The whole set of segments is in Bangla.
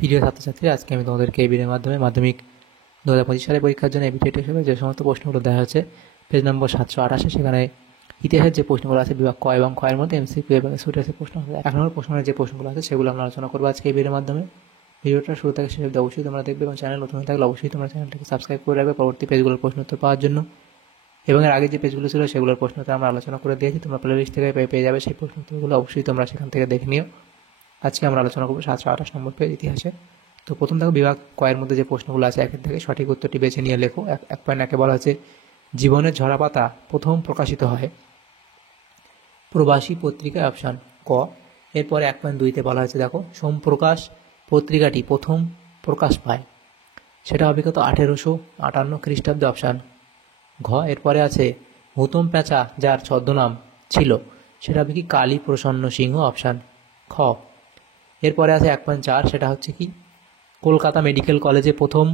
প্রিয় ছাত্রছাত্রীরা, আজকে আমি তোমাদেরকে এই ভিডিওর মাধ্যমে মাধ্যমিক 2025 সালের পরীক্ষার জন্য এবিটিএ হিসেবে যে সমস্ত প্রশ্নগুলো দেওয়া হচ্ছে পেজ নম্বর 788, সেখানে ইতিহাসের যে প্রশ্নগুলো আছে বিভাগ ক এবং খ এর মধ্যে এমসিকিউ এবং সুটেসের প্রশ্ন আছে। 1 নম্বর প্রশ্নের যে প্রশ্নগুলো আছে সেগুলো আমরা আলোচনা করবো আজকে এই ভিডিওর মাধ্যমে। ভিডিওটা শুরু থেকে শেষ অবধি অবশ্যই তোমরা দেখবে এবং চ্যানেল নতুন হয়ে থাকলে অবশ্যই তোমরা চ্যানেলটাকে সাবস্ক্রাইব করে রাখবে পরবর্তী পেজগুলোর প্রশ্ন উত্তর পাওয়ার জন্য। এবং এর আগে যে পেজগুলো ছিল সেগুলোর প্রশ্ন উত্তর আমরা আলোচনা করে দিয়েছি, তোমরা প্লেলিস্ট থেকে পেয়ে যাবে সেই প্রশ্ন উত্তরগুলো, অবশ্যই তোমরা সেখান থেকে দেখে নিও। আজকে আমরা আলোচনা করবো 728 নম্বর পেজ ইতিহাসে। তো প্রথম দেখো বিভাগ কয়ের মধ্যে যে প্রশ্নগুলো আছে একের থেকে সঠিক উত্তরটি বেছে নিয়ে লেখো। 1.1 বলা হচ্ছে জীবনের ঝরাপাতা প্রথম প্রকাশিত হয় প্রবাসী পত্রিকায়, অপশান ক। এরপরে 1.2 বলা হয়েছে দেখো সোমপ্রকাশ পত্রিকাটি প্রথম প্রকাশ পায়, সেটা হবে কত 1858 খ্রিস্টাব্দে, অপশান ঘ। এরপরে আছে হুতম প্যাঁচা যার ছদ্মনাম ছিল সেটা হবে কি কালী প্রসন্ন সিংহ, অপশান খ। এরপরে আছে 1.4, সেটা হচ্ছে কি কলকাতা মেডিকেল কলেজে প্রথম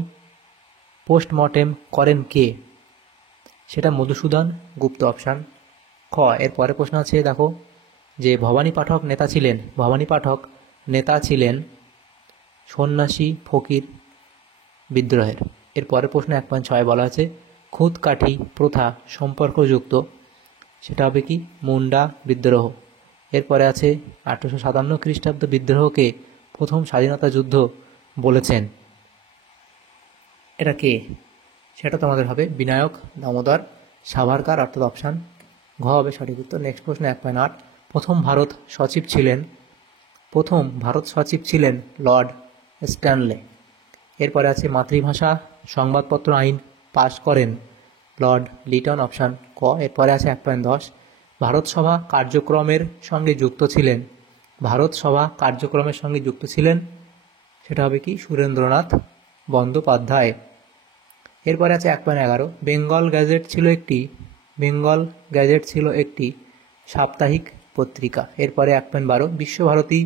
পোস্টমর্টেম করেন কে, সেটা মধুসূদন গুপ্ত, অপশান খ। এরপরে প্রশ্ন আছে দেখো যে ভবানী পাঠক নেতা ছিলেন সন্ন্যাসী ফকির বিদ্রোহের। এরপরে প্রশ্ন 1.6 বলা আছে খুদকাঠি প্রথা সম্পর্কযুক্ত, সেটা হবে কি মুন্ডা বিদ্রোহ। এরপরে আছে 1857 খ্রিস্টাব্দ বিদ্রোহকে প্রথম স্বাধীনতা যুদ্ধ বলেছেন, এটা কে, সেটা তোমাদের হবে বিনায়ক দামোদর সাভারকার, অর্থাৎ অপশান ঘ হবে সঠিক উত্তর। নেক্সট প্রশ্ন 1.8 প্রথম ভারত সচিব ছিলেন লর্ড স্ট্যানলে। এরপরে আছে মাতৃভাষা সংবাদপত্র আইন পাশ করেন লর্ড লিটন, অপশান ক। এরপরে আছে 1.10 ভারত সভা কার্যক্রমের সঙ্গে যুক্ত ছিলেন, সেটা হবে কি সুরেন্দ্রনাথ বন্দ্যোপাধ্যায়। এরপরে আছে 1.11 বেঙ্গল গ্যাজেট ছিল একটি সাপ্তাহিক পত্রিকা। এরপরে 1.12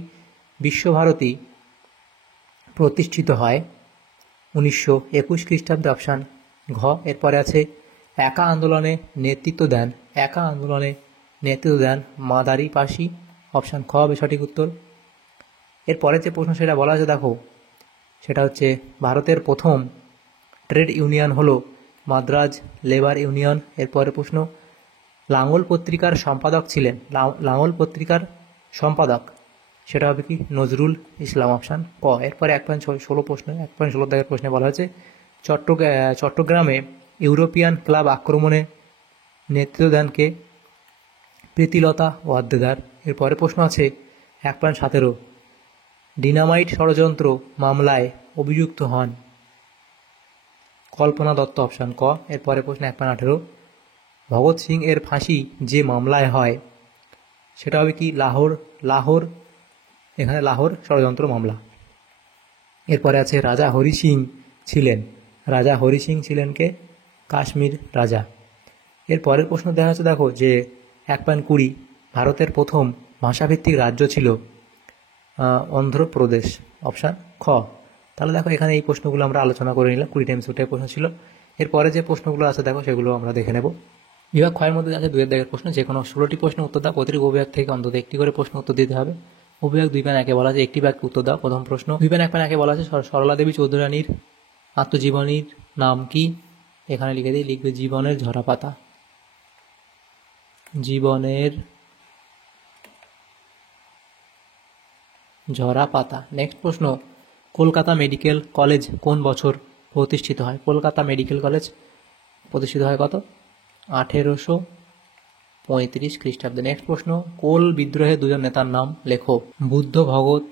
বিশ্বভারতী প্রতিষ্ঠিত হয় 1921 খ্রিস্টাব্দে, অপশান ঘ। এরপরে আছে একা আন্দোলনে নেতৃত্ব দেন মাদারি পাশি, অপশান খ হবে সঠিক উত্তর। এরপরে যে প্রশ্ন সেটা বলা আছে দেখো, সেটা হচ্ছে ভারতের প্রথম ট্রেড ইউনিয়ন হলো মাদ্রাজ লেবার ইউনিয়ন। এরপরে প্রশ্ন লাঙল পত্রিকার সম্পাদক সেটা হবে কি নজরুল ইসলাম, অপশান ক। এরপরে 1.16 প্রশ্নে বলা হয়েছে চট্টগ্রামে ইউরোপিয়ান ক্লাব আক্রমণে নেতৃত্ব দেন কে, প্রীতিলতা ওয়াদ্দেদার। এরপরে প্রশ্ন আছে 1.17 ডিনামাইট ষড়যন্ত্র মামলায় অভিযুক্ত হন কল্পনা দত্ত, অপশান ক। এরপরে প্রশ্ন 1.18 ভগৎ সিং এর ফাঁসি যে মামলায় হয় সেটা হবে কি লাহোর ষড়যন্ত্র মামলা। এরপরে আছে রাজা হরি সিং ছিলেন কে, কাশ্মীর রাজা। এরপরের প্রশ্ন দেখা যাচ্ছে দেখো যে 1.20 ভারতের প্রথম ভাষাভিত্তিক রাজ্য ছিল অন্ধ্রপ্রদেশ, অপশান খ। তাহলে দেখো এখানে এই প্রশ্নগুলো আমরা আলোচনা করে নিলাম, 20 টাইমস ওটাই প্রশ্ন ছিল। এরপরে যে প্রশ্নগুলো আছে দেখো সেগুলো আমরা দেখে নেব। বিভাগ ক্ষয়ের মধ্যে আছে 2 দাগের প্রশ্ন, যে কোনো 16টি প্রশ্ন উত্তর দাও, প্রতিটি উপবিভাগ থেকে অন্তত একটি করে প্রশ্ন উত্তর দিতে হবে। উপবিভাগ 2.1 বলা আছে একটি বাক্যে উত্তর দাও। প্রথম প্রশ্ন 2.1 বলা আছে সরলা দেবী চৌধুরী রানীর আত্মজীবনীর নাম কি, এখানে লিখবে জীবনের ঝরাপাতা, জীবনের ঝরাপাতা। নেক্সট প্রশ্ন কলকাতা মেডিকেল কলেজ কোন বছর প্রতিষ্ঠিত হয়, কলকাতা মেডিকেল কলেজ প্রতিষ্ঠিত হয় কত 1835 খ্রিস্টাব্দে। নেক্সট প্রশ্ন কোল বিদ্রোহে 2 নেতার নাম লেখো, বুদ্ধ ভগত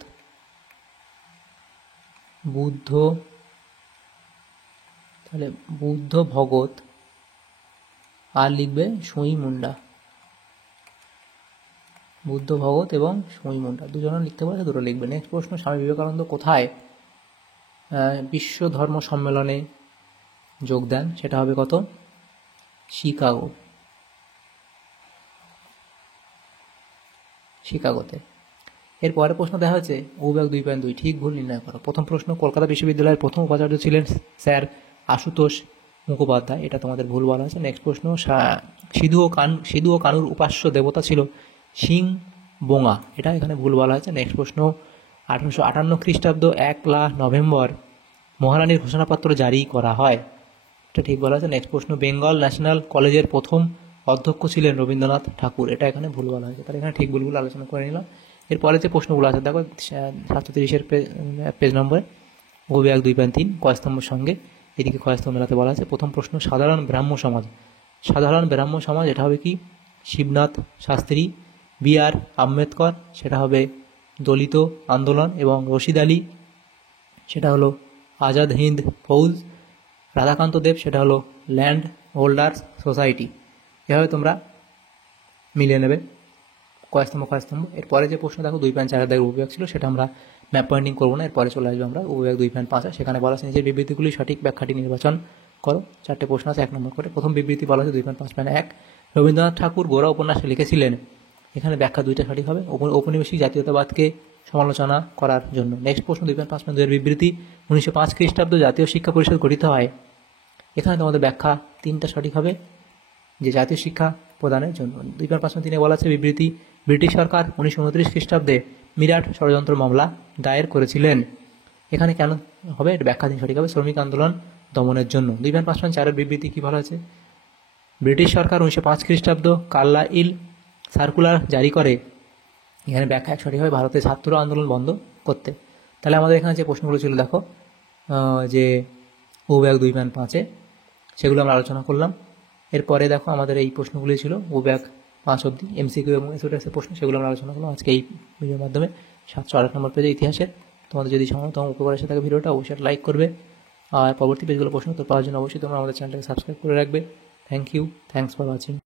আর লিখবে সুই মুন্ডা, বুদ্ধ ভগত এবং সুই মুন্ডা, দুজনে লিখতে পারে, দুটো লিখবে। নেক্সট প্রশ্ন স্বামী বিবেকানন্দ কোথায় বিশ্ব ধর্ম সম্মেলনে যোগ দেন, সেটা হবে কত শিকাগোতে। এরপরে প্রশ্ন দেখা হচ্ছে উপবিভাগ 2.2 ঠিক ভুল নির্ণয় করো। প্রথম প্রশ্ন কলকাতা বিশ্ববিদ্যালয়ের প্রথম উপাচার্য ছিলেন স্যার আশুতোষ মুখোপাধ্যায়, এটা তোমাদের ভুল বলা আছে। নেক্সট প্রশ্ন সিধু ও কানুর উপাস্য দেবতা ছিল সিং বোঙা, এটা এখানে ভুল বলা হয়েছে। নেক্সট প্রশ্ন 1858 খ্রিস্টাব্দ 1 নভেম্বর মহারানীর ঘোষণাপত্র জারি করা হয়। এটা ঠিক বলা আছে। নেক্সট প্রশ্ন, বেঙ্গল ন্যাশনাল কলেজের প্রথম অধ্যক্ষ ছিলেন রবীন্দ্রনাথ ঠাকুর। এটা এখানে ভুল বলা হয়েছে, তাহলে এখানে ঠিক ভুলগুলো আলোচনা করে নিলাম। এরপরে যে প্রশ্নগুলো আছে দেখো 730 পেজ নম্বরে অভিভাগ 2.3 কয়স্তম্ভের সঙ্গে এদিকে কয়স্তম্ভ মেলাতে বলা আছে। প্রথম প্রশ্ন, সাধারণ ব্রাহ্ম সমাজ। সাধারণ ব্রাহ্ম সমাজ এটা হবে কি? শিবনাথ শাস্ত্রী, বি.আর. আম্বেদকর সেটা হবে দলিত আন্দোলন, এবং রশিদ আলী সেটা হলো আজাদ হিন্দ ফৌজ, রাধাকান্ত দেব সেটা হলো ল্যান্ড হোল্ডার্স সোসাইটি। এভাবে তোমরা মিলিয়ে নেবে কয়স্তম্ভ। এরপরে যে প্রশ্ন দেখো 2.4 দাগের উপবিভাগ ছিল, সেটা আমরা ম্যাপ পয়েন্টিং করবো না, এরপরে চলে আসবে আমরা উপবিভাগ 2.5। সেখানে বলা আছে নিচের বিবৃতিগুলি সঠিক ব্যাখ্যাটি নির্বাচন করো। 4টে প্রশ্ন আছে 1 নম্বর করে। প্রথম বিবৃতি বলা আছে 2.5.1 রবীন্দ্রনাথ ঠাকুর গোরা উপন্যাসে লিখেছিলেন। এখানে ব্যাখ্যা 2টা সঠিক হবে, ঔপনিবেশিক জাতীয়তাবাদকে সমালোচনা করার জন্য। নেক্সট প্রশ্ন 2.5.2 এর বিবৃতি 1905 খ্রিস্টাব্দ জাতীয় শিক্ষা পরিষদ গঠিত হয়। এখানে তোমাদের ব্যাখ্যা 3টা সঠিক হবে, যে জাতীয় শিক্ষা প্রদানের জন্য। 2.5.3 বলা আছে বিবৃতি ব্রিটিশ সরকার 1929 খ্রিস্টাব্দে মিরাট ষড়যন্ত্র মামলা দায়ের করেছিলেন। এখানে কেন হবে? এটা ব্যাখ্যা 3 সঠিক হবে, শ্রমিক আন্দোলন দমনের জন্য। 2.5.4 বিবৃতি কি বলা আছে? ব্রিটিশ সরকার 1905 খ্রিস্টাব্দ কার্লাইল সার্কুলার জারি করে। এখানে ব্যাখ্যা 1 সঠিক হবে, ভারতের ছাত্র আন্দোলন বন্ধ করতে। তাহলে আমাদের এখানে যে প্রশ্নগুলো ছিল দেখো, যে উপবিভাগ 2.5 সেগুলো আমরা আলোচনা করলাম। এরপরে দেখো আমাদের এই প্রশ্নগুলি ছিল উপবিভাগ 5 অবধি এমসিকিউ এবং এসওএসের প্রশ্ন, সেগুলো আমরা আলোচনা করলাম আজকে এই ভিডিওর মাধ্যমে। 708 নম্বর পেজে ইতিহাসের। তোমাদের যদি সমতম উপকার এসে থাকে ভিডিওটা অবশ্যই লাইক করবে, আর পরবর্তী পেজগুলো প্রশ্ন উত্তর পাওয়ার জন্য অবশ্যই তোমরা আমাদের চ্যানেলটাকে সাবস্ক্রাইব করে রাখবে। Thank you, thanks for watching.